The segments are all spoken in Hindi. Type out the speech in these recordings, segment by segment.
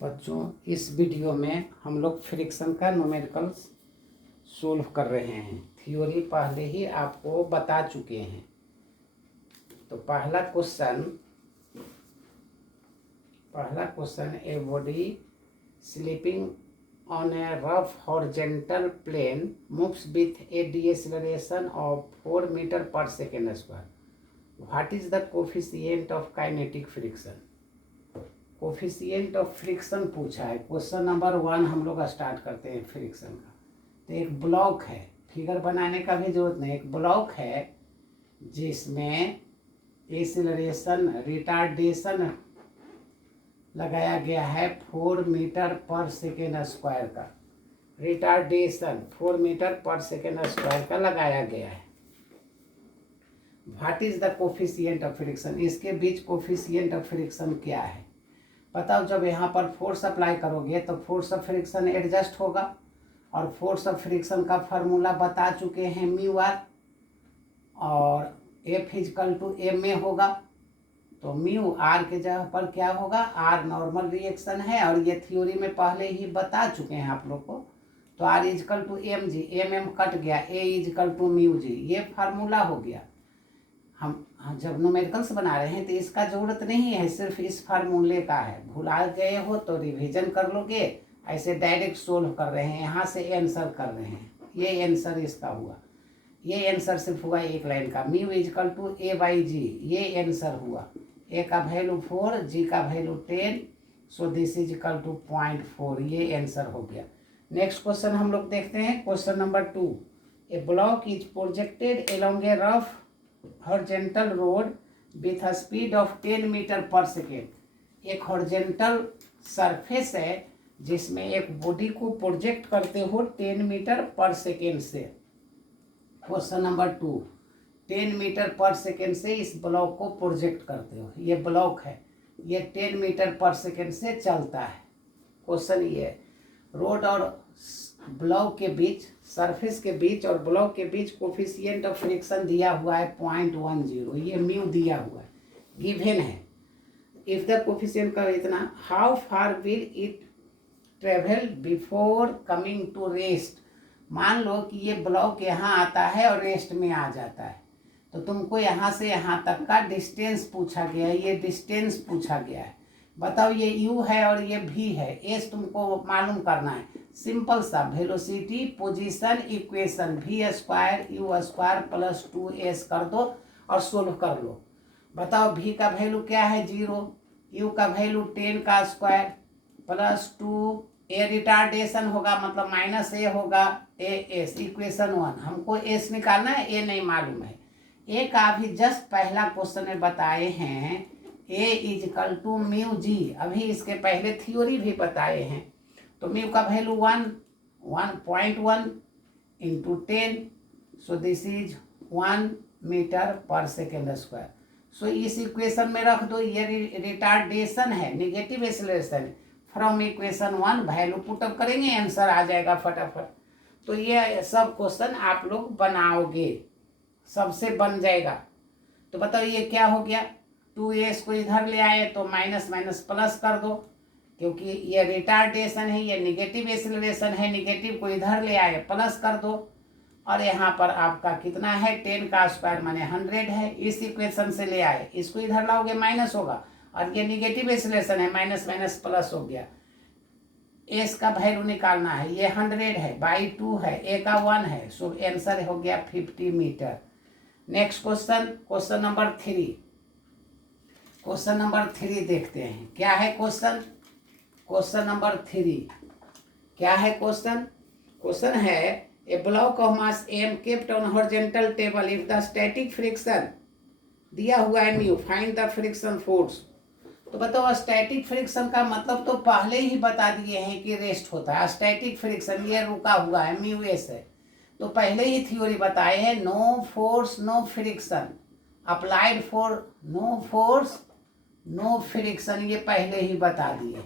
बच्चों, इस वीडियो में हम लोग फ्रिक्शन का न्यूमेरिकल्स सोल्व कर रहे हैं। थ्योरी पहले ही आपको बता चुके हैं। तो पहला question, a body sleeping on a rough horizontal plane moves with a deceleration of 4 metre per second square. What is the coefficient of kinetic friction? Coefficient of friction पूछा है। क्वेश्चन नंबर 1 हम लोग स्टार्ट करते हैं फ्रिक्शन का। तो एक ब्लॉक है, फिगर बनाने का भी जरूरत नहीं, एक ब्लॉक है जिसमें एक्सीलरेशन रिटार्डेशन लगाया गया है 4 मीटर पर सेकेंड स्क्वायर का। Retardation 4 metre per second square का लगाया गया है। What is the coefficient of friction? इसके बीच कोफिशिएंट ऑफ फ्रिक्शन क्या है बताओ। जब यहाँ पर फोर्स अप्लाई करोगे तो फोर्स ऑफ फ्रिक्शन एडजस्ट होगा, और फोर्स ऑफ फ्रिक्शन का फार्मूला बता चुके हैं म्यू आर, और एफ इजकल टू एम में होगा। तो म्यू आर के जगह पर क्या होगा, आर नॉर्मल रिएक्शन है, और ये थ्योरी में पहले ही बता चुके हैं आप लोग को। तो r is equal to m g, m m cut गया, a is equal to mu g, ये फार्मूला हो गया। हम जब न्यूमेरिकल्स बना रहे हैं तो इसका जरूरत नहीं है, सिर्फ इस फार्मूले का है। भुला गए हो तो रिवीजन कर लोगे। ऐसे डायरेक्ट सोल्व कर रहे हैं, यहाँ से आंसर कर रहे हैं। ये आंसर इसका हुआ, ये आंसर सिर्फ हुआ एक लाइन का, mu is equal to A by जी, ये आंसर हुआ। ए का वैल्यू 4, जी का value 10, so this is equal to 0.4, ये आंसर हो गया। नेक्स्ट क्वेश्चन हम लोग देखते हैं। Question number 2, a block is projected along a rough horizontal road with a speed of 10 metre per second. एक हॉरिजेंटल सरफेस है जिसमें एक बॉडी को प्रोजेक्ट करते हो 10 मीटर पर सेकेंड से। Question number 2, 10 metre per second से इस ब्लॉक को प्रोजेक्ट करते हो। ये ब्लॉक है, ये 10 मीटर पर सेकेंड से चलता है। क्वेश्चन ये, रोड और ब्लॉक के बीच, सरफेस के बीच और ब्लॉक के बीच कोफिशिएंट ऑफ फ्रिक्शन दिया हुआ है 0.10, ये म्यू दिया हुआ है, गिवन है। इफ द कोफिशिएंट का इतना, how far will it travel before coming to rest. मान लो कि ये ब्लॉक यहाँ आता है और रेस्ट में आ जाता है, तो तुमको यहाँ से यहाँ तक का डिस्टेंस पूछा गया है, ये डिस्टेंस पूछा गया है। बताओ, ये u है और ये v है, s तुमको मालूम करना है। सिंपल सा velocity position equation, v square u square plus 2s कर दो और सोल्व कर लो। बताओ, v का वैल्यू क्या है 0, u का वैल्यू 10 का स्क्वायर प्लस 2, ए रिटार्डेशन होगा मतलब माइनस ए होगा, ए एस, इक्वेशन 1। हमको s निकालना है, ए नहीं मालूम है। ए का भी जस्ट पहला क्वेश्चन में बताए हैं, ए इजकल टू म्यू जी। अभी इसके पहले थ्योरी भी बताए हैं। तो म्यू का value 1.1 into 10, so this is 1 metre per second square. So इस इक्वेशन में रख दो, ये रिटार्डेशन है, negative acceleration. From equation 1 value put up करेंगे, आंसर आ जाएगा फटाफट। तो ये सब क्वेश्चन आप लोग बनाओगे, सबसे बन जाएगा। तो बताओ ये क्या हो गया, 2s को इधर ले आए तो माइनस माइनस प्लस कर दो, क्योंकि ये रिटार्डेशन है, ये नेगेटिव एक्सेलरेशन है, नेगेटिव को इधर ले आए प्लस कर दो। और यहाँ पर आपका कितना है, 10 का स्क्वायर माने 100 है। इस इक्वेशन से ले आए, इसको इधर लाओगे माइनस होगा, और ये नेगेटिव एक्सेलरेशन है, माइनस माइनस प्लस हो गया। एस का वैल्यू निकालना है, ये 100 है, बाई 2 है, ए का 1 है, सो आंसर हो गया 50 metre. Next question, question number 3। Question number 3 देखते हैं क्या है क्वेश्चन। क्वेश्चन नंबर 3 क्या है क्वेश्चन? क्वेश्चन है, a block of mass m kept on horizontal table if the static friction दिया हुआ है mu, find the friction force. तो बताओ, स्टैटिक फ्रिक्शन का मतलब तो पहले ही बता दिए हैं कि रेस्ट होता है। स्टैटिक फ्रिक्शन ये रुका हुआ है, म्यू एस है, तो पहले ही थ्योरी बताए हैं, no force no friction applied for no force no friction, ये पहले ही बता दिए।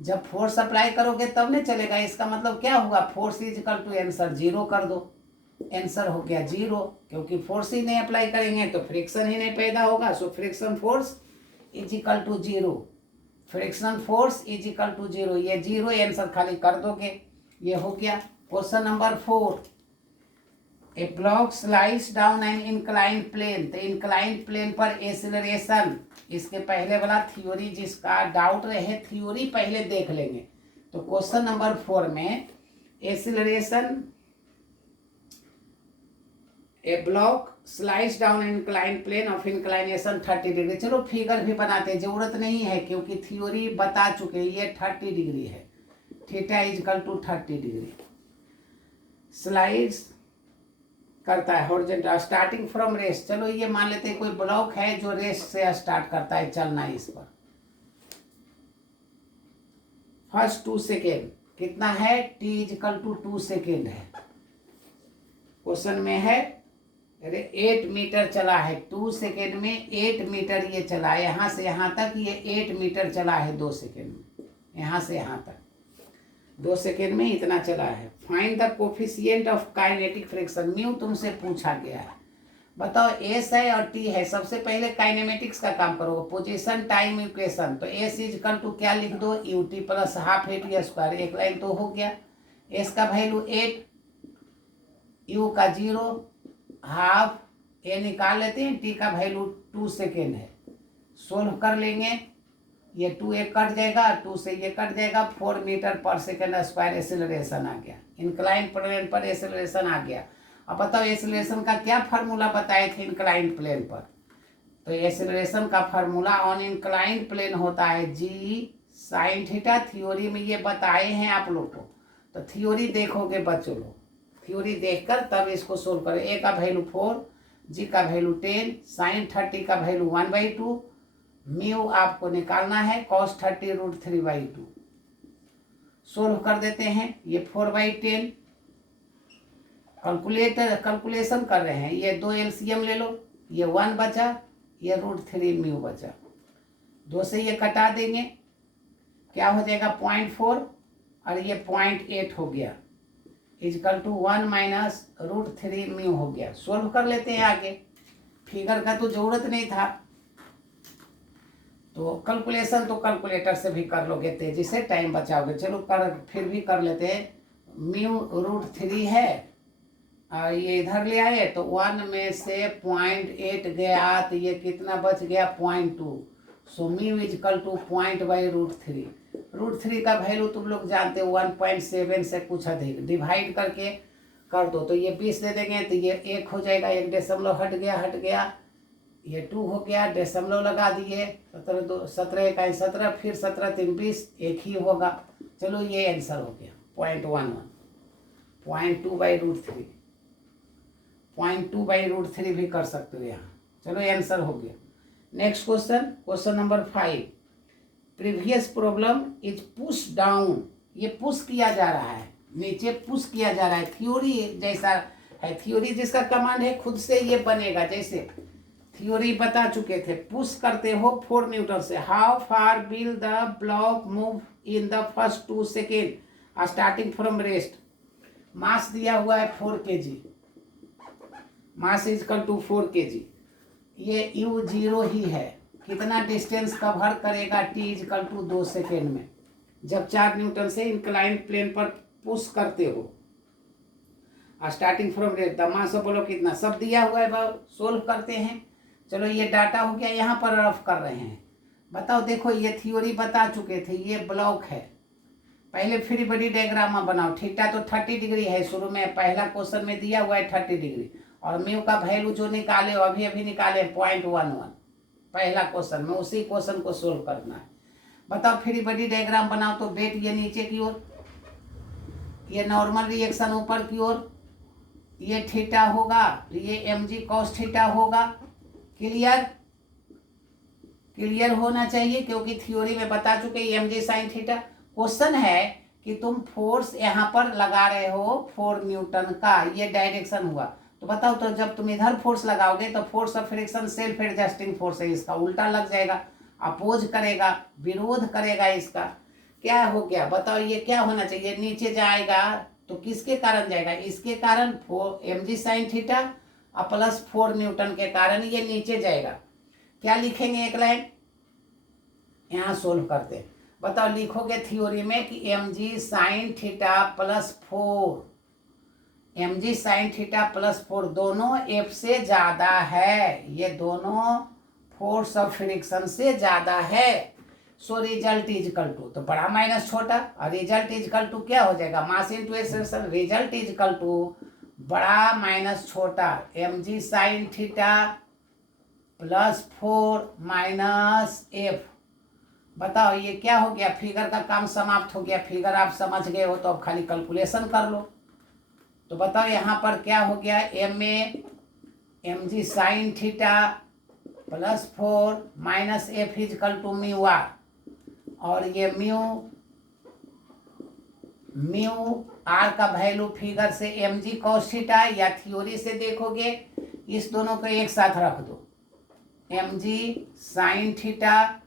जब फोर्स अप्लाई करोगे तब नहीं चलेगा। इसका मतलब क्या हुआ, force is equal to answer 0 कर दो, आंसर हो गया 0, क्योंकि फोर्स ही नहीं अप्लाई करेंगे तो फ्रिक्शन ही नहीं पैदा होगा। So friction force is equal to 0। Frictional force is equal to 0, ये 0 आंसर खाली कर दोगे, ये हो गया। Question number 4, a block slides down an incline plane, तो इंक्लाइन प्लेन पर एक्सीलरेशन, इसके पहले वाला थ्योरी जिसका डाउट रहे थ्योरी पहले देख लेंगे। तो क्वेश्चन नंबर 4 में acceleration, a block slides down incline plane of inclination 30 degree. चलो फिगर भी बनाते, जरूरत नहीं है क्योंकि थ्योरी बता चुके, ये 30 डिग्री है, theta is equal to 30 degree. Slides करता है हॉरिजॉन्टल स्टार्टिंग फ्रॉम रेस्ट, चलो ये मान लेते हैं कोई ब्लॉक है जो रेस्ट से स्टार्ट करता है चलना इस पर। फर्स्ट 2 सेकेंड कितना है, t is equal to 2 second है। क्वेश्चन में है 8 मीटर चला है, 2 सेकेंड में 8 मीटर ये चला है, यहाँ से यहाँ तक ये 8 मीटर चला है 2 सेकेंड में, यहाँ से यहाँ तक 2 सेकेंड में इतना चला है। Find the coefficient of kinetic friction, mu तुमसे पूछा गया है। बताओ एस है और टी है, सबसे पहले काइनेमेटिक्स का काम करोगे, पोजीशन टाइम इक्वेशन। तो एस इज इक्वल टू क्या लिख दो, U T plus half A T square, एक लाइन तो हो गया। एस का वैल्यू 8, यू का 0, हाफ ए निकाल लेते हैं, टी का वैल्यू 2 सेकेंड है, सोल्व कर लेंगे, ये 2 एक कट जाएगा, 2 से ये कट जाएगा, 4 metre per second square acceleration आ गया, इंक्लाइन प्लेन पर एक्सीलरेशन आ गया। अब बताओ एक्सीलरेशन का क्या फार्मूला बताए थे इंक्लाइन प्लेन पर, तो एक्सीलरेशन का फार्मूला ऑन इंक्लाइन प्लेन होता है g साइन थीटा, थ्योरी में ये बताए हैं आप लोग को, तो थ्योरी देखोगे बच्चों लोग, थ्योरी देखकर तब इसको सोल्व करें। ए का वैल्यू 4, जी का वैल्यू 10, साइन 30 का वैल्यू 1/2, म्यू आपको निकालना है cos 30 √3/2। सोल्व कर देते हैं, ये 4/10, कैलकुलेशन कर रहे हैं, ये 2 एलसीएम ले लो, ये 1 बचा, ये √3 म्यू बचा, 2 से ये कटा देंगे, क्या हो जाएगा 0.4 और ये 0.8 हो गया, इजकल टू 1 माइनस √3 म्यू हो गया। सोल्व कर लेते हैं आगे, फिगर का तो जरूरत नहीं था, तो कैलकुलेशन तो कैलकुलेटर से भी कर लोगे, तेजी से टाइम बचाओगे। चलो फिर भी कर लेते हैं, म्यू √3 है और ये इधर ले आए तो 1 में से 0.8 गया, तो ये कितना बच गया 0.2, सो म्यू इजकल टू 0./√3। √3 का वैल्यू तुम लोग जानते हो 1.7 से कुछ अधिक, डिवाइड करके कर दो तो ये 20 दे देंगे, तो ये 1 हो जाएगा, 1 डेसिमल हट गया, ये 2 हो गया, डेसिमल लगा दिए, 17 1 17, फिर 17 3 20, 1 ही होगा। चलो ये आंसर हो गया 0.11, 0.2/√3, 0.2/√3 भी कर सकते हो यहाँ। चलो आंसर हो गया। Next question number 5, previous problem is push down, ये पुश किया जा रहा है, नीचे पुश किया जा रहा है, थ्योरी जैसा है, थ्योरी जिसका कमांड है खुद से ये बनेगा, जैसे थ्योरी बता चुके थे, पुश करते हो 4 न्यूटन से, how far will the block move in the first 2 second starting from rest. Mass दिया हुआ है 4 kg, mass is equal to 4 kg, ये u0 ही है, कितना डिस्टेंस कवर करेगा, t is equal to 2 second में, जब 4 न्यूटन से इंक्लाइन प्लेन पर पुश करते हो starting from rest, the mass of बोलो कितना, सब दिया हुआ है, सोल्व करते हैं। चलो ये डाटा हो गया, यहाँ पर रफ कर रहे हैं। बताओ देखो ये थ्योरी बता चुके थे, ये ब्लॉक है, पहले फ्री बॉडी डायग्राम बनाओ, थीटा तो 30 डिग्री है, शुरू में पहला क्वेश्चन में दिया हुआ है 30 डिग्री, और म्यू का वैल्यू जो निकाले अभी निकाले 0.11 पहला क्वेश्चन में, उसी क्वेश्चन को सोल्व करना है। बताओ फ्री बॉडी डायग्राम बनाओ, तो वेट ये नीचे की ओर, ये नॉर्मल रिएक्शन ऊपर की ओर, ये थीटा होगा, ये mg cos थीटा होगा। क्लियर होना चाहिए, क्योंकि थ्योरी में बता चुके mg sin थीटा। क्वेश्चन है कि तुम फोर्स यहाँ पर लगा रहे हो 4 न्यूटन का, ये डायरेक्शन हुआ, तो बताओ तो जब तुम इधर फोर्स लगाओगे तो force of friction self adjusting force है, इसका उल्टा लग जाएगा, अपोज करेगा, विरोध करेगा, इसका क्या हो गया बताओ, ये क्या होना चाहिए, नीचे जाएगा, तो किसके कारण जाएगा, इसके कारण mg sin थीटा और प्लस 4 न्यूटन के कारण ये नीचे जाएगा। क्या लिखेंगे एक लाइन, यहाँ सोल्व करते हैं। बताओ, लिखोगे थ्योरी में कि mg sin theta plus 4, mg sin theta plus 4 दोनों f से ज़्यादा है, ये दोनों फोर्स ऑफ फ्रिक्शन से ज़्यादा है। So result is equal to, तो बड़ा माइनस छोटा, और रिजल्ट इज इक्वल टू क्या हो जाएगा, mass into acceleration. Result is equal to बड़ा माइनस छोटा, mg sin theta plus 4 minus f. बताओ ये क्या हो गया, फिगर का काम समाप्त हो गया। फिगर आप समझ गए हो तो अब खाली कैलकुलेशन कर लो। तो बताओ यहाँ पर क्या हो गया, mg sin theta plus 4 minus f is equal to mu r, और ये म्यू आर का वैल्यू फिगर से mg cos थीटा, या थ्योरी से देखोगे इस दोनों को एक साथ रख दो, mg sin theta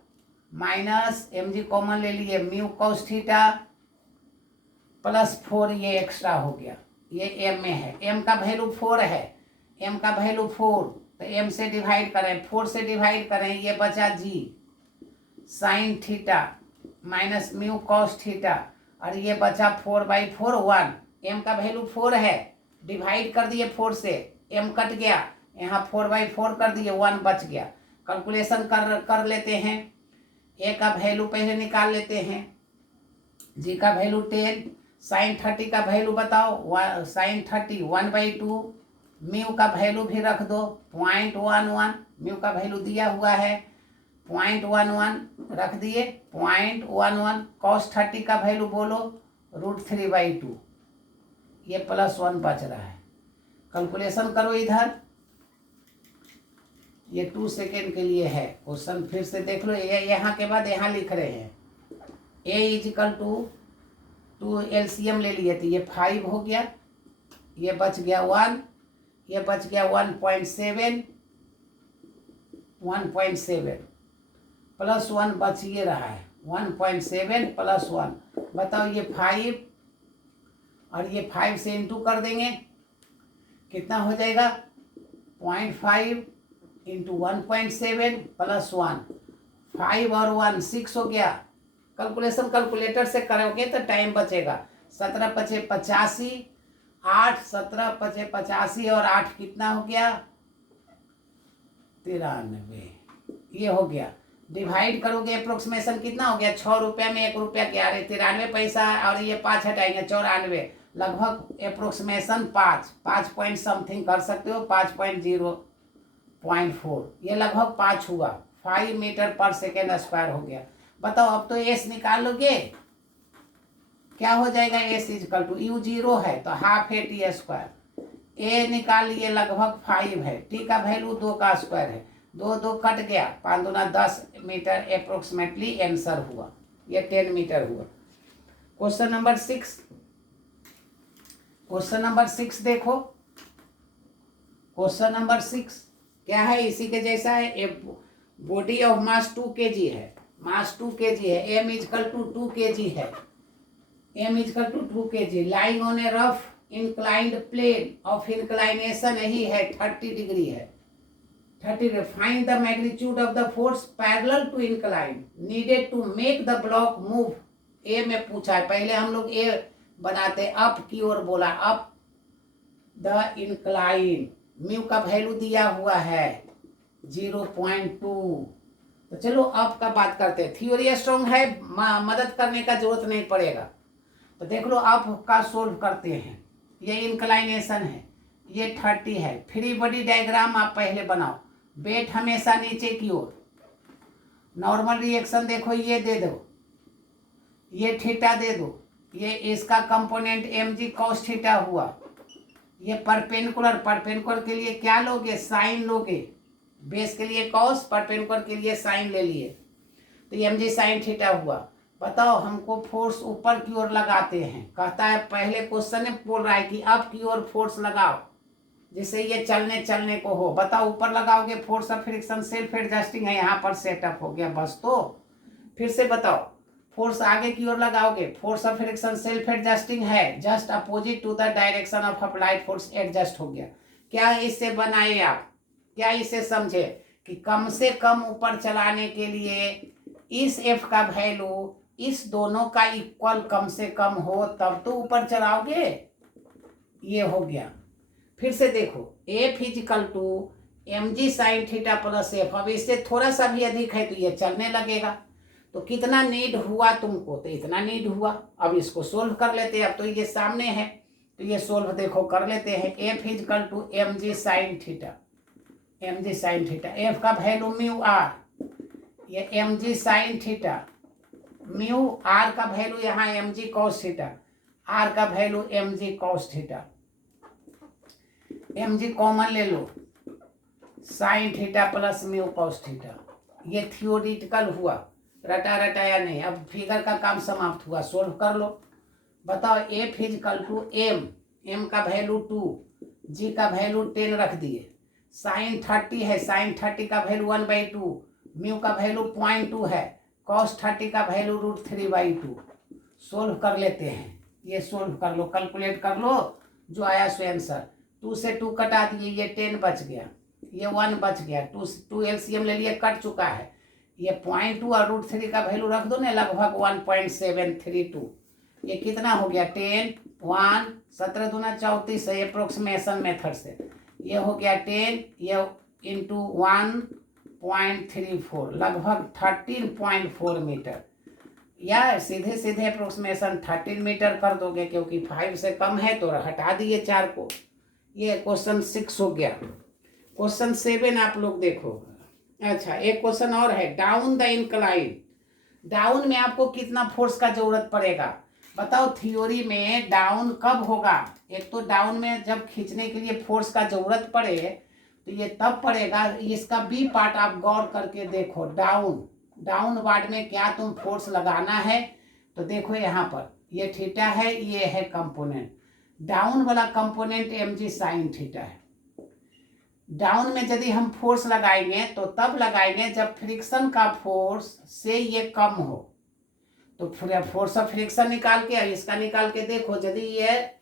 minus mg common ले लिए म्यू cos थीटा प्लस 4, ये एक्स्ट्रा हो गया, ये m में है, m का वैल्यू 4 है, m का वैल्यू 4, तो m से डिवाइड करें, 4 से डिवाइड करें, ये बचा g sin theta minus mu cos theta, और ये बचा 4/4 1, m का वैल्यू 4 है, डिवाइड कर दिए 4 से, m कट गया, यहाँ 4/4 कर दिए, 1 बच गया। कैलकुलेशन कर लेते हैं। a का वैल्यू पहले निकाल लेते हैं, g का वैल्यू 10, sin 30 का वैल्यू बताओ, sin 30 1/2, म्यू का वैल्यू भी रख दो 0.11, म्यू का वैल्यू दिया हुआ है 0.11 रख दिए, 0.11, cos 30 का वैल्यू बोलो √3/2, ये प्लस 1 बच रहा है। कैलकुलेशन करो इधर, ये 2 सेकेंड के लिए है क्वेश्चन, फिर से देख लो। ये यहाँ के बाद यहाँ लिख रहे हैं a is equal to LCM ले लिए, तो ये 5 हो गया, ये बच गया 1, ये बच गया 1.7 प्लस 1 बच ये रहा है 1.7 प्लस 1। बताओ ये 5 और ये 5 से इंटू कर देंगे, कितना हो जाएगा 0.5 इंटू 1.7 प्लस 1, 5 और 1 6 हो गया। कैलकुलेशन कैलकुलेटर से करोगे तो टाइम बचेगा। 17 × 5 = 85, 8 17 × 5 = 85, और 8 कितना हो गया 93, ये हो गया। डिवाइड करोगे अप्रोक्सीमेशन कितना हो गया, 6 रुपया में 1 रुपया क्या, 93 पैसा, और ये 5 हटाएंगे 94, लगभग अप्रोक्सीमेशन 5 पॉइंट समथिंग कर सकते हो, 5.0.4, ये लगभग 5 हुआ, 5 मीटर पर सेकेंड स्क्वायर हो गया। बताओ अब तो एस निकाल लोगे, क्या हो जाएगा, s is equal to u 0 है तो हाफ है टी स्क्वायर, ए निकाल लिए लगभग 5 है, टी का वैल्यू 2 का स्क्वायर है, 2 कट गया, 5 दूना 10 मीटर अप्रोक्सीमेटली आंसर हुआ, ये 10 मीटर हुआ। क्वेश्चन नंबर 6, क्वेश्चन नंबर 6 देखो, क्वेश्चन नंबर 6 क्या है, इसी के जैसा है। A body of mass 2 kg है, मास 2 kg है, m is equal to 2 kg है, m is equal to 2 kg, lying on a rough inclined plane of inclination यही है 30 डिग्री है, 30। Find the magnitude of the force parallel to incline needed to make the block move. A में पूछा है, पहले हम लोग ए बनाते, अप की ओर बोला, अप द इंक्लाइन, म्यू का वैल्यू दिया हुआ है 0.2, तो चलो अप का बात करते हैं। थ्योरी स्ट्रॉन्ग है, मदद करने का जरूरत नहीं पड़ेगा। तो देख लो अप का सोल्व करते हैं, ये इंक्लाइनेशन है, ये 30 है। फ्री बॉडी डायग्राम आप पहले बनाओ, वेट हमेशा नीचे की ओर, नॉर्मल रिएक्शन देखो, ये दे दो, ये थीटा दे दो, ये इसका कंपोनेंट mg cos थीटा हुआ, ये परपेंडिकुलर के लिए क्या लोगे, साइन लोगे, बेस के लिए cos, परपेंडिकुलर के लिए साइन ले लिए, तो mg sin थीटा हुआ। बताओ हमको फोर्स ऊपर की ओर लगाते हैं, कहता है पहले क्वेश्चन में बोल रहा है कि अप की ओर फोर्स लगाओ जिससे ये चलने को हो। बताओ ऊपर लगाओगे, force of friction self adjusting है, यहाँ पर सेटअप हो गया बस। तो फिर से बताओ, फोर्स आगे की ओर लगाओगे, force of friction self adjusting है, just opposite to the direction of applied force adjust हो गया। क्या इससे बनाए आप, क्या इसे समझे कि कम से कम ऊपर चलाने के लिए इस एफ का वैल्यू इस दोनों का इक्वल कम से कम हो तब तो ऊपर चढ़ाओगे। ये हो गया। फिर से देखो f is equal to m g sine theta plus f. अब इससे थोड़ा सा भी अधिक है तो ये चलने लगेगा। तो कितना नीड हुआ तुमको, तो इतना नीड हुआ। अब इसको सोल्व कर लेते हैं। अब तो ये सामने है तो ये सोल्व देखो कर लेते हैं। F is equal to m g sine theta, m g sine theta, F का वैल्यू म्यू आर, ये m g sine theta, mu are का वैल्यू यहाँ एम जी कॉस थीटा, आर का value M G cos theta, m g common ले लो, sine theta plus mu cos theta. ये थियोरिटिकल हुआ, रटा रटाया नहीं। अब फिगर का काम समाप्त हुआ, सोल्व कर लो। बताओ F is equal to M, M का वैल्यू 2, जी का वैल्यू 10 रख दिए, साइन 30 है, साइन 30 का वैल्यू 1/2, म्यू का वैल्यू 0.2 है, कॉस 30 का वैल्यू √3/2। सोल्व कर लेते हैं। ये सोल्व कर लो, कैलकुलेट कर लो, जो आया सो आंसर। 2 से 2 कटा दिए, ये 10 बच गया, ये 1 बच गया, 2 एलसीएम ले लिए, कट चुका है। ये 0.2 और √3 का वैल्यू रख दो ना, लगभग 1.732। ये कितना हो गया 10, 1, 17 दूना 34 है अप्रोक्सीमेशन मेथड से। ये हो गया 10, ये इंटू 1.34, लगभग 13.4 मीटर। या सीधे सीधे अप्रोक्सीमेशन 13 मीटर कर दोगे, क्योंकि 5 से कम है तो हटा दिए 4 को। ये क्वेश्चन 6 हो गया। क्वेश्चन 7 आप लोग देखो। अच्छा एक क्वेश्चन और है, डाउन द इंक्लाइन। डाउन में आपको कितना फोर्स का जरूरत पड़ेगा बताओ। थ्योरी में डाउन कब होगा? एक तो डाउन में जब खींचने के लिए फोर्स का जरूरत पड़े तो ये तब पड़ेगा। इसका बी पार्ट आप गौर करके देखो। डाउन, डाउन वार्ड में क्या तुम फोर्स लगाना है तो देखो यहाँ पर ये थीटा है, ये है कंपोनेंट। डाउन वाला component m g sine theta है। डाउन में यदि हम फोर्स लगाएंगे तो तब लगाएंगे जब फ्रिक्शन का फोर्स से ये कम हो। तो फोर्स ऑफ फ्रिक्शन निकाल के, इसका निकाल के देखो, यदि ये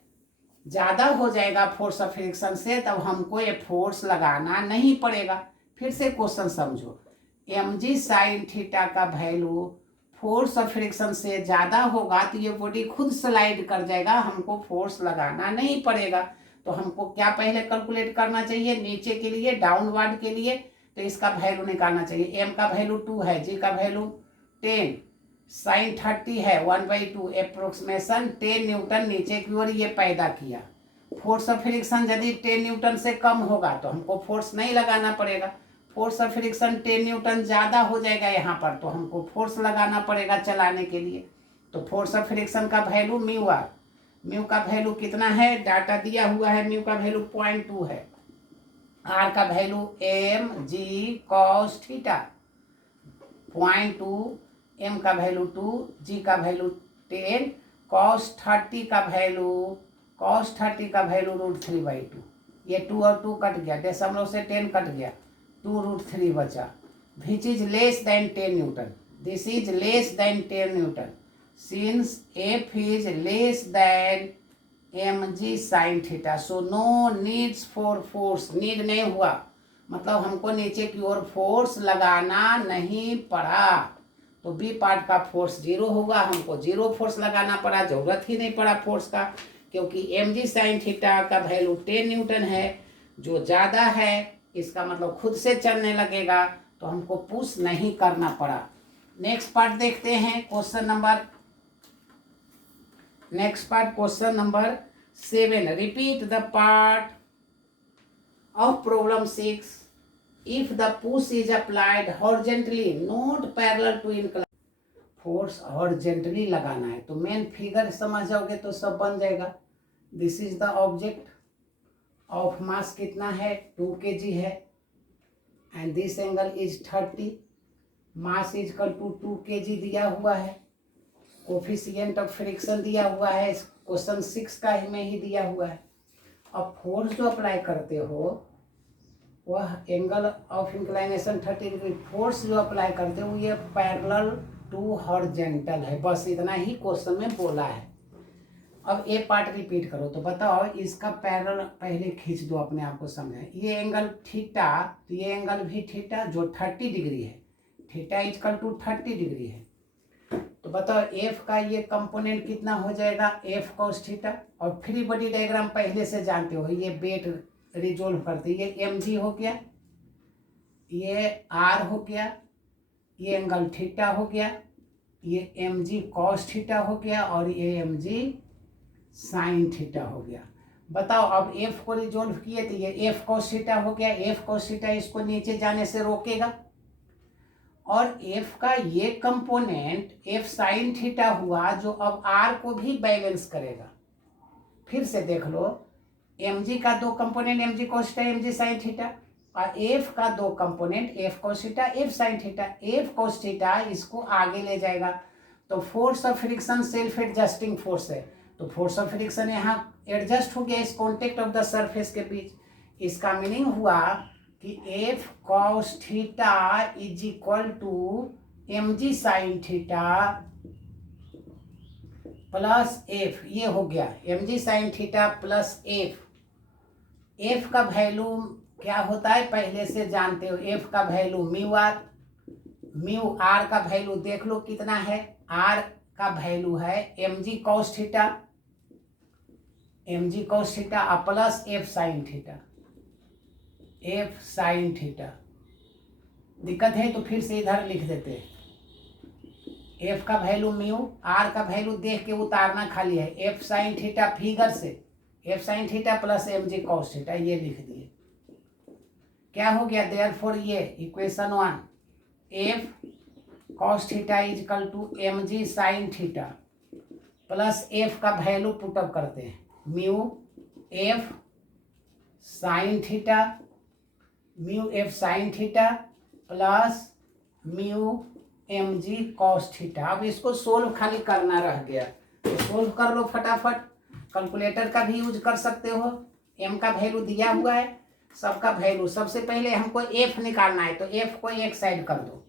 ज्यादा हो जाएगा फोर्स ऑफ फ्रिक्शन से तब हमको ये फोर्स लगाना नहीं पड़ेगा। फिर से क्वेश्चन समझो, एम जी साइन थीटा का वैल्यू फोर्स ऑफ फ्रिक्शन से ज्यादा होगा तो ये बॉडी खुद स्लाइड कर जाएगा, हमको फोर्स लगाना नहीं पड़ेगा। तो हमको क्या पहले कैलकुलेट करना चाहिए? नीचे के लिए, डाउनवर्ड के लिए, तो इसका वैल्यू निकालना चाहिए। एम का वैल्यू 2 है, जी का वैल्यू 10, साइन 30 है 1/2, अप्रोक्सीमेशन 10 न्यूटन नीचे की ओर ये पैदा किया। फोर्स ऑफ फ्रिक्शन यदि 10 न्यूटन से कम होगा तो हमको फोर्स नहीं लगाना पड़ेगा। फोर्स ऑफ फ्रिक्शन 10 न्यूटन ज़्यादा हो जाएगा यहाँ पर तो हमको फोर्स लगाना पड़ेगा चलाने के लिए। तो फोर्स ऑफ फ्रिक्शन का वैल्यू म्यू आर, म्यू का वैल्यू कितना है डाटा दिया हुआ है, म्यू का वैल्यू 0.2 है, आर का value M G cos theta 0.2, M का वैल्यू 2, जी का वैल्यू 10, कॉस 30 का वैल्यू √3/2। ये 2 और 2 कट गया, दशमलव से 10 कट गया, 2√3 बचा। Which is less than 10 newton, this is less than 10 newton since f is less than m g sine theta, so no needs for force. Need नहीं हुआ मतलब हमको नीचे की ओर फोर्स लगाना नहीं पड़ा। तो बी पार्ट का फोर्स 0 होगा, हमको 0 फोर्स लगाना पड़ा, जरूरत ही नहीं पड़ा फोर्स का, क्योंकि एम जी साइन थीटा का वैल्यू 10 न्यूटन है जो ज़्यादा है। इसका मतलब खुद से चलने लगेगा तो हमको पुश नहीं करना पड़ा। नेक्स्ट पार्ट देखते हैं, question number 7। Repeat the part of problem 6 if the push is applied horizontally not parallel to incline। Force horizontally लगाना है तो मेन फिगर समझ जाओगे तो सब बन जाएगा। This is the object of mass कितना है 2 kg है, and this angle is 30, mass is equal to 2 kg दिया हुआ है, कोफिशिएंट ऑफ फ्रिक्शन दिया हुआ है, क्वेश्चन 6 का ही में ही दिया हुआ है। अब फोर्स जो अप्लाई करते हो वह angle of inclination 30 degree, force जो अप्लाई करते हो ये पैरेलल टू हॉरिजेंटल है। बस इतना ही क्वेश्चन में बोला है। अब ये पार्ट रिपीट करो तो बताओ इसका पैरेलल पहले खींच दो, अपने आप को समझाए। ये एंगल थीटा तो ये एंगल भी थीटा जो 30 डिग्री है, थीटा इक्वल टू 30 डिग्री है। तो बताओ एफ का ये कंपोनेंट कितना हो जाएगा, एफ कॉस थीटा। और फ्री बॉडी डायग्राम पहले से जानते हो, ये वेट रिजोल्व करते, ये एम जी हो गया, ये आर हो गया, ये एंगल थीटा हो गया, ये एम जी कॉस थीटा हो गया, और ये एम जी साइन थीटा हो गया। बताओ अब एफ को रिजोल्व किए तो ये एफ कॉस थीटा हो गया, एफ कॉस थीटा इसको नीचे जाने से रोकेगा, और एफ का ये कंपोनेंट एफ साइन थीटा हुआ जो अब आर को भी बैलेंस करेगा। फिर से देख लो, एम जी का दो कंपोनेंट एम जी cos theta m g sine theta, और एफ का दो component f cos theta f sine theta. F cos theta इसको आगे ले जाएगा, तो force of friction self adjusting force है, तो फोर्स ऑफ फ्रिक्शन यहाँ एडजस्ट हो गया इस कॉन्टेक्ट ऑफ द सरफेस के बीच। इसका मीनिंग हुआ कि f cos theta is equal to m g sine theta plus f, ये हो गया m g sine theta plus f. F का वैल्यू क्या होता है पहले से जानते हो, एफ का वैल्यू म्यू आर का वैल्यू देख लो कितना है, आर का वैल्यू है एम जी cos theta plus f sine theta, f sine theta. दिक्कत है तो फिर से इधर लिख देते हैं, एफ का वैल्यू म्यू, आर का वैल्यू देख के उतारना खाली है, एफ साइन थीटा फिगर से f sine theta plus m जी कॉस थीटा, ये लिख दिए। क्या हो गया, देयरफॉर ये equation 1 f cos theta is equal to m g sine theta plus f का वैल्यू पुटअप करते हैं, mu f sine theta plus mu m जी कॉस थीटा। अब इसको सोल्व खाली करना रह गया, तो सोल्व कर लो फटाफट। कैलकुलेटर का भी यूज कर सकते हो, एम का वैल्यू दिया हुआ है, सबका वैल्यू। सबसे पहले हमको एफ निकालना है, तो एफ को एक साइड कर दो,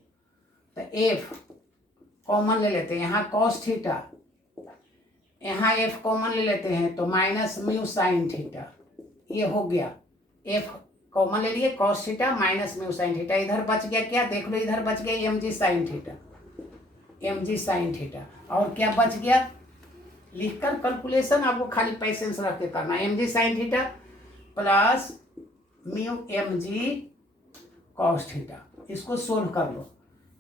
तो एफ कॉमन ले लेते हैं, यहाँ कॉस थीटा, यहाँ एफ कॉमन ले लेते हैं, तो माइनस म्यू साइन थीटा, ये हो गया। एफ कॉमन ले लिए, cos theta minus mu sine theta, इधर बच गया क्या, देख लो इधर बच गया एम जी साइन थीटा, और क्या बच गया, लिखकर कैलकुलेशन आपको खाली पेशेंस रख के करना, m g sine theta plus mu m जी कॉस थीटा। इसको सोल्व कर लो,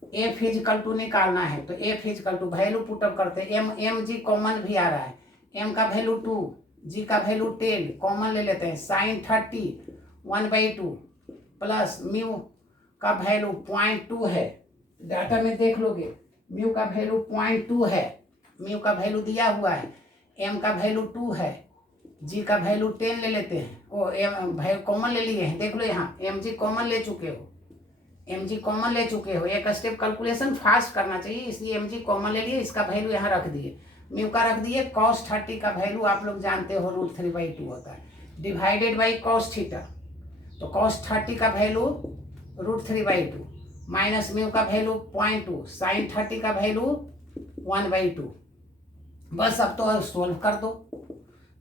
एफ इजकल टू निकालना है, तो f is equal to value put up करते हैं, एम जी कॉमन भी आ रहा है, एम का वैल्यू 2, जी का वैल्यू 10 कॉमन ले लेते हैं, साइन 30 1/2 प्लस म्यू का वैल्यू 0.2 है, डाटा में देख लोगे म्यू का वैल्यू 0.2 है, म्यू का वैल्यू दिया हुआ है, एम का वैल्यू 2 है, जी का वैल्यू 10 ले लेते हैं, ओ एम कॉमन ले लिए हैं, देख लो यहाँ एम जी कॉमन ले चुके हो, एक स्टेप कैलकुलेशन फास्ट करना चाहिए, इसलिए एम जी कॉमन ले लिए, इसका वैल्यू यहाँ रख दिए, म्यू का रख दिए, cos 30 का वैल्यू आप लोग जानते हो √3/2 होता है, डिवाइडेड बाई cos थीटा, तो cos 30 का वैल्यू √3/2 माइनस म्यू का वैल्यू 0.2, साइन 30 का वैल्यू 1/2। बस अब तो सोल्व कर दो,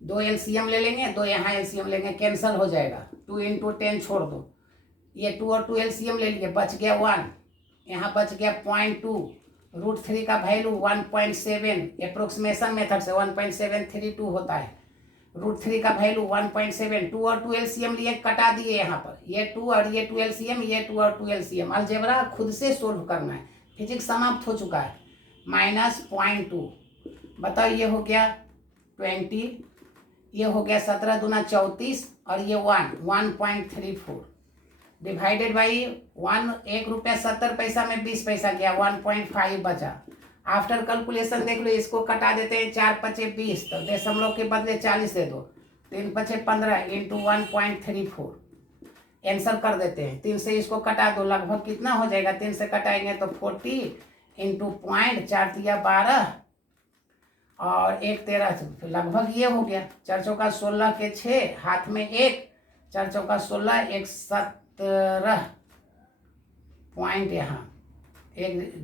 2 एलसीएम ले लेंगे, 2 यहाँ एलसीएम लेंगे, कैंसिल हो जाएगा, 2 × 10 छोड़ दो, ये 2 और 2 एलसीएम ले लिए, बच गया 1, यहाँ बच गया 0.2, √3 का वैल्यू 1.7, अप्रोक्सीमेशन मेथड से 1.732 होता है, √3 का वैल्यू 1.7, 2 और 2 एलसीएम लिए, कटा दिए यहाँ पर, ये 2 और ये 2 एलसीएम, ये 2 और 2 एलसीएम, अलजेब्रा खुद से सोल्व करना है, फिजिक्स समाप्त हो चुका है, माइनस 0.2, बताओ ये हो गया 20, ये हो गया 17 दूना 34, और ये 1.34 डिवाइडेड बाई 1 रुपया 70 पैसा में 20 पैसा गया, 1.5 बचा। आफ्टर कैलकुलेशन देख लो, इसको कटा देते हैं, 4 × 5 = 20, तो दशमलव के बदले 40 दे दो, 3 × 5 = 15 इंटू 1.34 आंसर कर देते हैं, 3 से इसको कटा दो, लगभग कितना हो जाएगा, 3 से कटाएंगे तो 40 इंटू 0.4 × 12 और 1 13, लगभग ये हो गया, 4 चौका 16 के 6, हाथ में 1, 4 चौका 16, 1 17 पॉइंट, यहाँ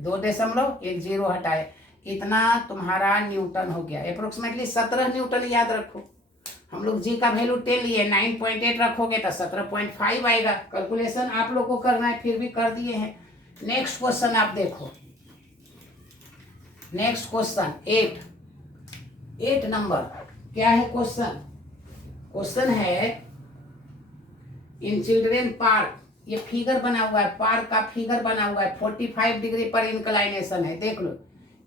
2 दशमलव 1 0 हटाए, इतना तुम्हारा न्यूटन हो गया, अप्रोक्सीमेटली 17 न्यूटन याद रखो। हम लोग जी का वैल्यू 10 लिए, 9.8 रखोगे तो 17.5 आएगा। कैलकुलेशन आप लोग को करना है, फिर भी कर दिए हैं, नेक्स्ट क्वेश्चन आप देखो, नेक्स्ट क्वेश्चन 8 नंबर क्या है क्वेश्चन? क्वेश्चन है इन चिल्ड्रेन पार्क, ये फिगर बना हुआ है, पार्क का फिगर बना हुआ है, 45 डिग्री पर इंक्लाइनेशन है। देख लो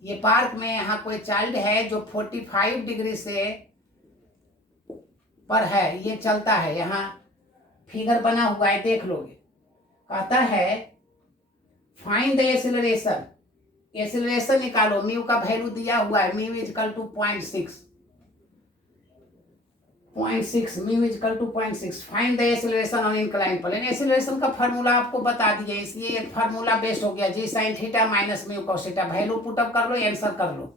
ये पार्क में यहाँ कोई चाइल्ड है जो 45 डिग्री से पर है, ये चलता है, यहाँ फिगर बना हुआ है, देख लोगे। कहता है फाइंड द एक्सेलरेशन, एक्सेलरेशन निकालो, म्यू का वैल्यू दिया हुआ है, mu is equal to 0.6, mu is equal to 0.6। Find the acceleration on incline plane, acceleration का फार्मूला आपको बता दिया, इसलिए एक फार्मूला बेस्ट हो गया, g sine theta minus mu cos theta, value put up कर लो, आंसर कर लो।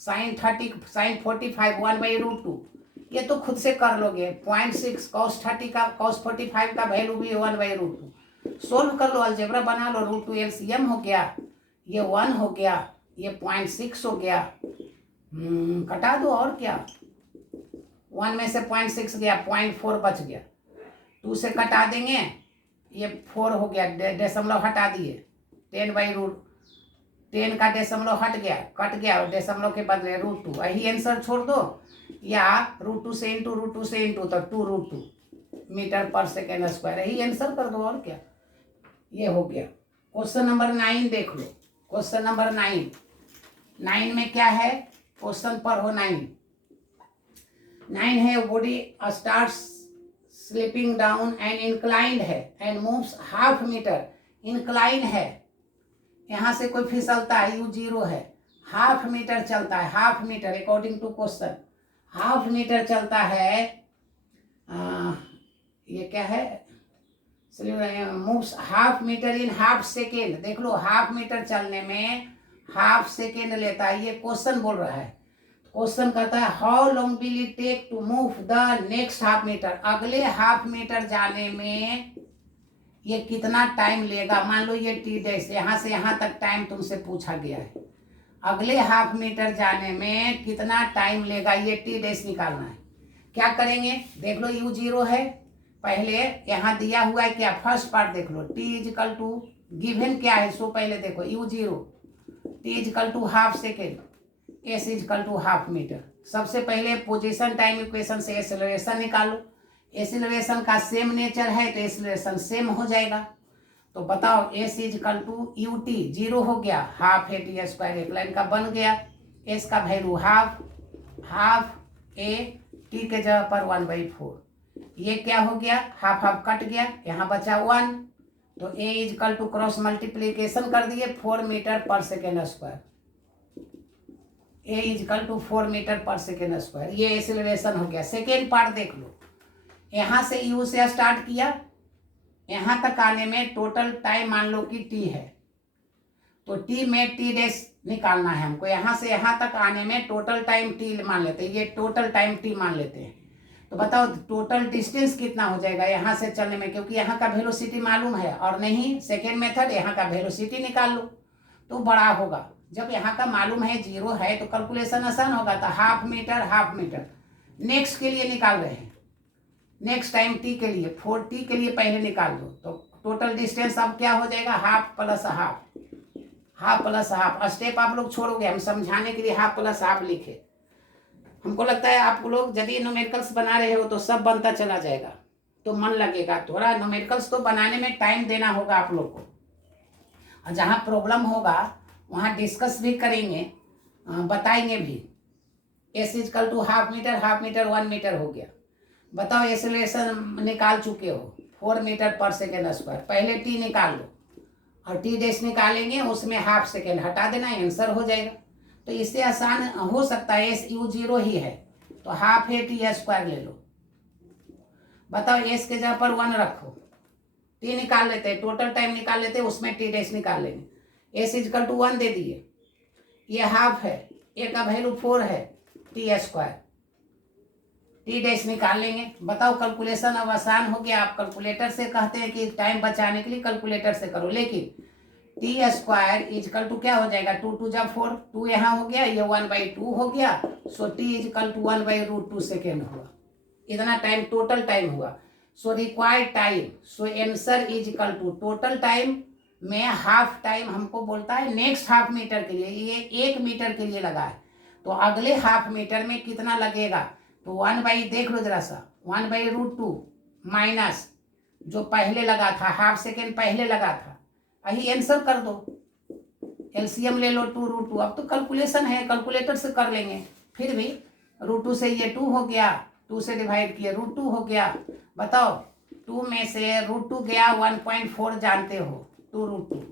साइन 45 1/√2, ये तो खुद से कर लोगे। 0.6 cos 30 का cos 45 का वैल्यू भी 1/√2, सोल्व कर लो, अलजेब्रा बना लो, √2 एलसीएम हो गया, ये 1 हो गया, ये 0.6 हो गया, कटा दो और क्या, 1 में से 0.6 गया, 0.4 बच गया, 2 से कटा देंगे, ये 4 हो गया, दशमलव हटा दिए, 10 का दशमलव हट गया, कट गया, और दशमलव के बदले √2, यही आंसर छोड़ दो, या √2 से इंटू तो 2√2 मीटर पर सेकेंड स्क्वायर, यही आंसर कर दो और क्या, ये हो गया। क्वेश्चन नंबर 9 देख लो, क्वेश्चन नंबर 9 में क्या है, क्वेश्चन पर हो 9 है, body starts slipping down and inclined है and moves half metre, incline है, यहाँ से कोई फिसलता है, u0 है, हाफ मीटर चलता है, half metre according to question, half metre चलता है, ये क्या है, moves half metre in half second, देख लो हाफ मीटर चलने में हाफ सेकेंड लेता है, ये क्वेश्चन बोल रहा है। क्वेश्चन कहता है how long will it take to move the next half metre, अगले हाफ मीटर जाने में ये कितना टाइम लेगा। मान लो ये टी डैश, यहाँ से यहाँ तक टाइम तुमसे पूछा गया है, अगले हाफ मीटर जाने में कितना टाइम लेगा, ये टी डैश निकालना है। क्या करेंगे, देख लो u0 है, पहले यहाँ दिया हुआ है क्या, फर्स्ट पार्ट देख लो, t इजकल टू गिवन क्या है, सो पहले देखो u0, t is equal to half second, s is equal to half metre. सबसे पहले पोजीशन टाइम इक्वेशन से एक्सेलरेशन निकालो, एक्सेलरेशन का सेम नेचर है तो एक्सेलरेशन सेम हो जाएगा। तो बताओ s इजकल टू ut, 0 हो गया, हाफ है टी स्क्वायर, एक लाइन का बन गया, s का वैल्यू हाफ a, t के जगह पर 1/4, ये क्या हो गया, हाफ हाफ कट गया, यहाँ बचा 1, तो a is equal to cross multiplication कर दिए 4 metre per second square, a is equal to 4 metre per second square, ये एक्सेलरेशन हो गया। सेकेंड पार्ट देख लो, यहाँ से u से स्टार्ट किया, यहाँ तक आने में टोटल टाइम मान लो कि t है, तो t में t डैश निकालना है हमको, यहाँ से यहाँ तक आने में टोटल टाइम t मान लेते हैं, ये टोटल टाइम t मान लेते हैं। तो बताओ टोटल डिस्टेंस कितना हो जाएगा यहाँ से चलने में, क्योंकि यहाँ का वेलोसिटी मालूम है, और नहीं सेकेंड मेथड, यहाँ का वेलोसिटी निकाल लो तो बड़ा होगा। जब यहाँ का मालूम है 0 है तो कैलकुलेशन आसान होगा, तो हाफ मीटर नेक्स्ट के लिए निकाल रहे हैं, नेक्स्ट टाइम t के लिए, 4t के लिए पहले निकाल दो, तो टोटल डिस्टेंस अब क्या हो जाएगा, हाफ प्लस हाफ। स्टेप आप लोग छोड़ोगे, हम समझाने के लिए हाफ प्लस हाफ लिखे। हमको लगता है आप लोग यदि न्यूमेरिकल्स बना रहे हो तो सब बनता चला जाएगा, तो मन लगेगा, थोड़ा न्यूमेरिकल्स तो बनाने में टाइम देना होगा आप लोग को, और जहाँ प्रॉब्लम होगा वहाँ डिस्कस भी करेंगे, बताएंगे भी। s is equal to half metre 1 metre हो गया। बताओ एक्सेलरेशन निकाल चुके हो 4 मीटर पर सेकेंड स्क्वायर, पहले t निकाल लो, और t डैश निकालेंगे, उसमें हाफ सेकेंड हटा देना, आंसर हो जाएगा। तो इससे आसान हो सकता है, s u0 ही है तो हाफ है टी स्क्वायर ले लो। बताओ s के जगह पर 1 रखो, t निकाल लेते हैं, टोटल टाइम निकाल लेते हैं, उसमें t डैश निकाल लेंगे, s इजकल टू 1 दे दिए, ये हाफ है, a का वैल्यू 4 है, टी स्क्वायर, टी डैश निकाल लेंगे। बताओ कैलकुलेशन अब आसान हो गया, आप कैलकुलेटर से कहते हैं कि टाइम बचाने के लिए कैलकुलेटर से करो, लेकिन टी स्क्वायर इजकल टू क्या हो जाएगा, 2 2 जा 4, 2 यहाँ हो गया, ये 1/2 हो गया, so t is equal to 1/√2 second हुआ, इतना टाइम टोटल टाइम हुआ। So required time, so answer is equal to total time में हाफ टाइम हमको बोलता है नेक्स्ट हाफ मीटर के लिए, ये 1 मीटर के लिए लगा है, तो अगले हाफ मीटर में कितना लगेगा, तो 1 देख लो जरा सा, 1/√2 माइनस जो पहले लगा था, हाफ सेकेंड पहले लगा था, यही आंसर कर दो, एलसीएम ले लो 2√2। अब तो कैलकुलेशन है, कैलकुलेटर से कर लेंगे, फिर भी √2 से ये 2 हो गया, 2 से डिवाइड किया √2 हो गया। बताओ 2 में से √2 गया, 1.4 जानते हो, 2√2।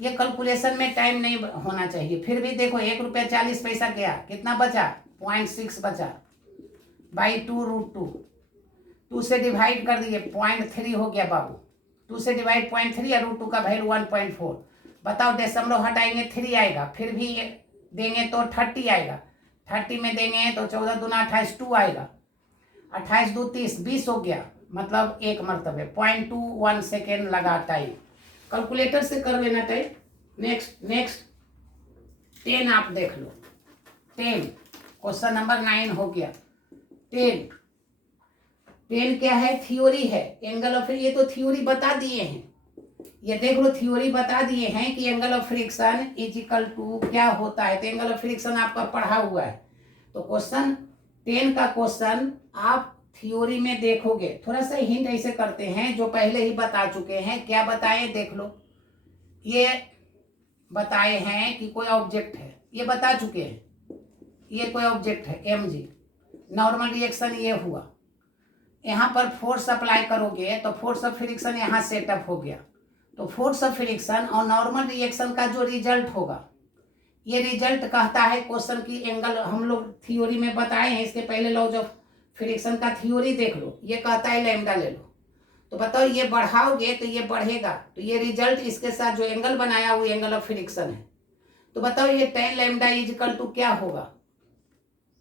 ये कैलकुलेशन में टाइम नहीं होना चाहिए। फिर भी देखो 1 रुपया 40 पैसा गया, कितना बचा, 0.6 बचा बाई 2√2। 2 से डिवाइड कर दिए 0.3 हो गया बाबू, 2 से डिवाइड 0.3 और √2 का वैल्यू 1.4। बताओ दशमलव हटाएंगे 3 आएगा, फिर भी देंगे तो 30 आएगा, 30 में देंगे तो 14 दूना 28, 2 आएगा, 28 2 30, 20 हो गया, मतलब 1 मरतबे 0.21 सेकेंड लगा टाइम। कैलकुलेटर से कर लेना टाइम। नेक्स्ट 10 आप देख लो, 10 क्वेश्चन नंबर 9 हो गया। 10 क्या है, थ्योरी है, एंगल ऑफ, ये तो थ्योरी बता दिए हैं, ये देख लो थ्योरी बता दिए हैं कि angle of friction is equal to क्या होता है, तो एंगल ऑफ फ्रिक्शन आपका पढ़ा हुआ है। तो क्वेश्चन 10 का क्वेश्चन आप थ्योरी में देखोगे, थोड़ा सा हिंट ऐसे करते हैं जो पहले ही बता चुके हैं। क्या बताए देख लो, ये बताए हैं कि कोई ऑब्जेक्ट है, ये बता चुके हैं, ये कोई ऑब्जेक्ट है mg, नॉर्मल रिएक्शन ये हुआ, यहाँ पर फोर्स अप्लाई करोगे तो फोर्स ऑफ फ्रिक्शन यहाँ सेटअप हो गया, तो फोर्स ऑफ फ्रिक्शन और नॉर्मल रिएक्शन का जो रिजल्ट होगा, ये रिजल्ट कहता है क्वेश्चन की एंगल, हम लोग थ्योरी में बताए हैं, इसके पहले लॉज ऑफ फ्रिक्शन का थ्योरी देख लो, ये कहता है लैम्डा ले लो, तो बताओ ये बढ़ाओगे तो ये बढ़ेगा, तो ये रिजल्ट इसके साथ जो एंगल बनाया वो एंगल ऑफ फ्रिक्शन है। तो बताओ ये tan lambda is equal to क्या होगा,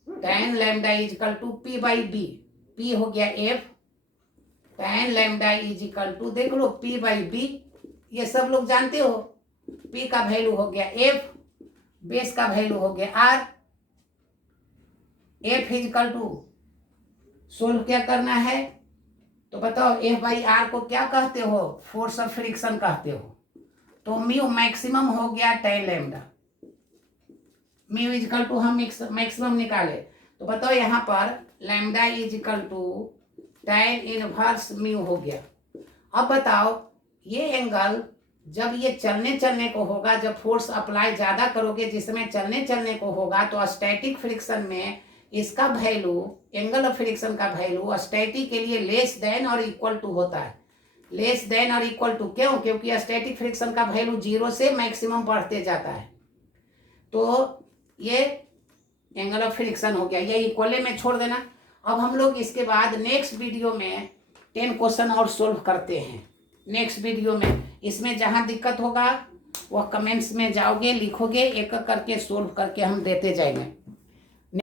tan lambda is equal to p/b, p हो गया f, tan lambda is equal to देख लो p/b, ये सब लोग जानते हो, p का वैल्यू हो गया f, बेस का वैल्यू हो गया r, f is equal to solve क्या करना है, तो बताओ F/R को क्या कहते हो, फोर्स ऑफ फ्रिक्शन कहते हो, तो म्यू मैक्सिमम हो गया tan lambda, mu is equal to हम मैक्सिमम निकाले, तो बताओ यहाँ पर lambda is equal to tan inverse mu हो गया। अब बताओ ये एंगल जब ये चलने को होगा, जब फोर्स अप्लाई ज्यादा करोगे जिसमें चलने को होगा, तो स्टैटिक फ्रिक्शन में इसका वैल्यू, एंगल ऑफ फ्रिक्शन का वैल्यू स्टैटिक के लिए लेस देन और इक्वल टू होता है, लेस देन और इक्वल टू, क्यों, क्योंकि स्टैटिक फ्रिक्शन का वैल्यू 0 से मैक्सिमम बढ़ते जाता है, तो ये एंगल ऑफ फ्रिक्शन हो गया, ये इक्वल में छोड़ देना। अब हम लोग इसके बाद नेक्स्ट वीडियो में 10 क्वेश्चन और सोल्व करते हैं, नेक्स्ट वीडियो में। इसमें जहां दिक्कत होगा वह कमेंट्स में जाओगे, लिखोगे, एक एक करके सोल्व करके हम देते जाएंगे।